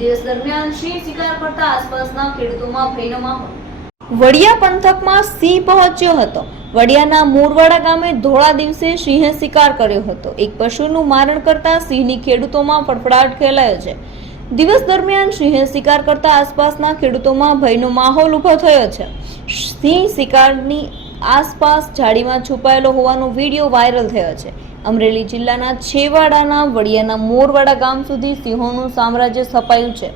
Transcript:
દિવસ દરમિયાન સિંહ શિકાર કરતા આસપાસના ખેડૂતોમાં ભયનો માહોલ। વડિયા પંથકમાં સિંહ પહોંચ્યો હતો। વડિયાના મોરવાડા ગામે ધોળા દિવસે સિંહે શિકાર કર્યો હતો। એક પશુનું મારણ કરતા સિંહની ખેડૂતોમાં ફફડાટ ફેલાયો છે। દિવસ દરમિયાન સિંહે શિકાર કરતા આસપાસના ખેડૂતોમાં ભયનો માહોલ ઊભો થયો છે। સિંહ શિકારની આસપાસ ઝાડીમાં છુપાયેલો હોવાનો વિડીયો વાયરલ થયો છે। અમરેલી જિલ્લાના છેવાડાના વડિયાના મોરવાડા ગામ સુધી સિંહોનું સામ્રાજ્ય સ્થપાયું છે।